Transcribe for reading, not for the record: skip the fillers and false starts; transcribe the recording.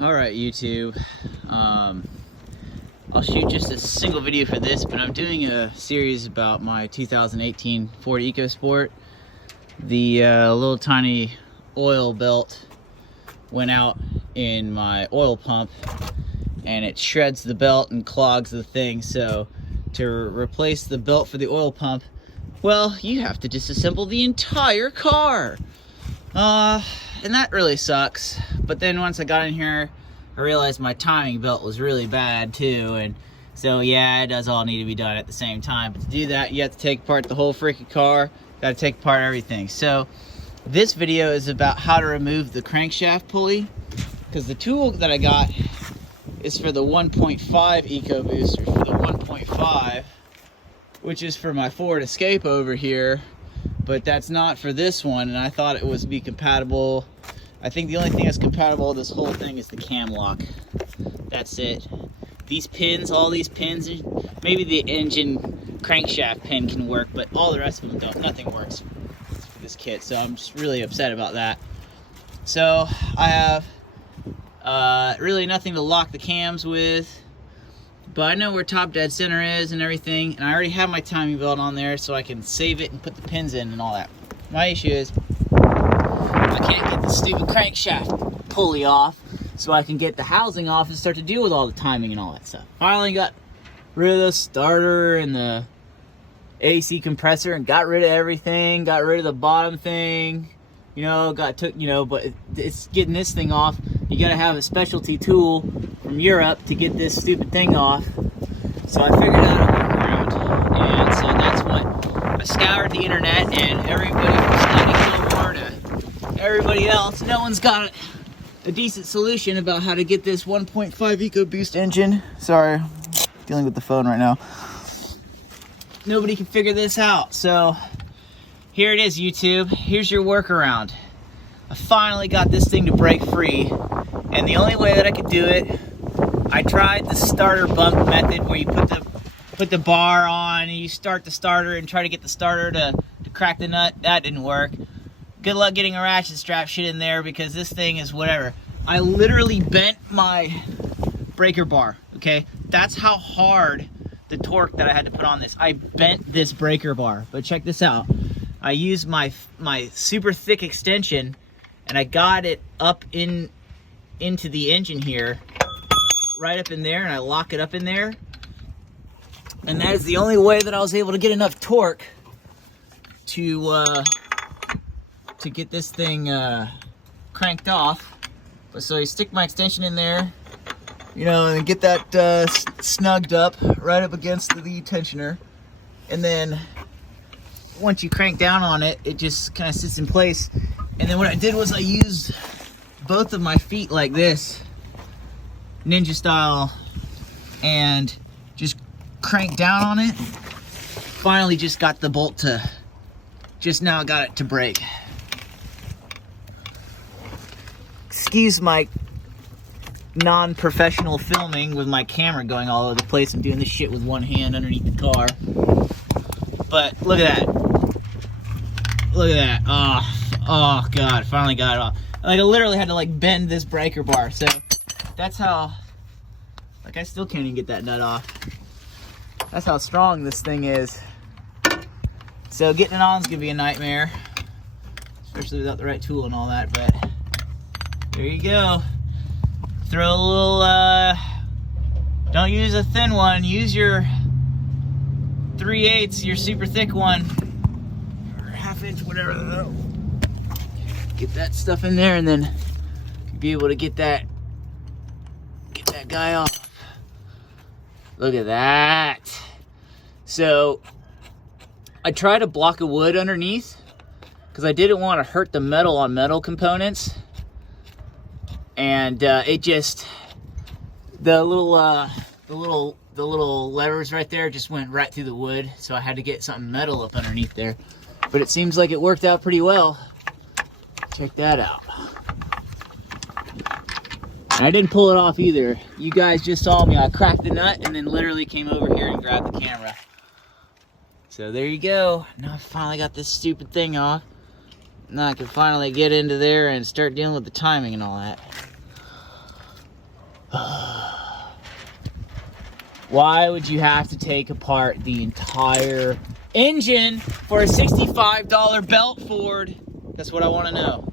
Alright, YouTube. I'll shoot just a single video for this, but I'm doing a series about my 2018 Ford EcoSport. The little tiny oil belt went out in my oil pump and it shreds the belt and clogs the thing. So to replace the belt for the oil pump, well, you have to disassemble the entire car. And that really sucks. But then once I got in here, I realized my timing belt was really bad too. And so yeah, it does all need to be done at the same time. But to do that, you have to take apart the whole freaking car. Got to take apart everything. So this video is about how to remove the crankshaft pulley, because the tool that I got is for the 1.5 Eco Booster, for the 1.5, which is for my Ford Escape over here. But that's not for this one, and I thought it was be compatible. I think the only thing that's compatible with this whole thing is the cam lock. That's it. These pins, all these pins, maybe the engine crankshaft pin can work, but all the rest of them don't. Nothing works for this kit, so I'm just really upset about that. So I have really nothing to lock the cams with, but I know where top dead center is and everything, and I already have my timing belt on there so I can save it and put the pins in and all that. My issue is I can't get the stupid crankshaft pulley off so I can get the housing off and start to deal with all the timing and all that stuff. Finally got rid of the starter and the AC compressor and got rid of everything, got rid of the bottom thing, but it's getting this thing off. You gotta have a specialty tool from Europe to get this stupid thing off. So I figured out a workaround, and so that's what I scoured the internet, and everybody from Standing Silver to everybody else, no one's got a decent solution about how to get this 1.5 EcoBoost engine. Sorry, dealing with the phone right now. Nobody can figure this out, so here it is, YouTube. Here's your workaround. I finally got this thing to break free, and the only way that I could do it, I tried the starter bump method where you put the bar on and you start the starter and try to get the starter to crack the nut. That didn't work. Good luck getting a ratchet strap shit in there, because this thing is whatever. I literally bent my breaker bar, okay? That's how hard the torque that I had to put on this. I bent this breaker bar, but check this out. I used my super thick extension, and I got it up into the engine here, right up in there, and I lock it up in there. And that is the only way that I was able to get enough torque to get this thing cranked off. But so you stick my extension in there, and get that snugged up right up against the tensioner, and then once you crank down on it, it just kind of sits in place. And then what I did was I used both of my feet like this, ninja style, and just crank down on it. Finally just got the bolt to, just now got it to break. Excuse my non-professional filming with my camera going all over the place. I'm doing this shit with one hand underneath the car. But look at that. Look at that. Oh God, finally got it off. Like, I literally had to bend this breaker bar. So that's how, I still can't even get that nut off. That's how strong this thing is. So getting it on is gonna be a nightmare, especially without the right tool and all that, but there you go. Throw a little, don't use a thin one, use your 3/8, your super thick one, or 1/2 inch, whatever. Get that stuff in there, and then be able to get that guy off. Look at that. So I tried a block of wood underneath because I didn't want to hurt the metal on metal components, and it just, the little levers right there just went right through the wood, so I had to get something metal up underneath there. But it seems like it worked out pretty well. Check that out. And I didn't pull it off either. You guys just saw me. I cracked the nut and then literally came over here and grabbed the camera. So there you go. Now I finally got this stupid thing off. Now I can finally get into there and start dealing with the timing and all that. Why would you have to take apart the entire engine for a $65 belt Ford? That's what I want to know.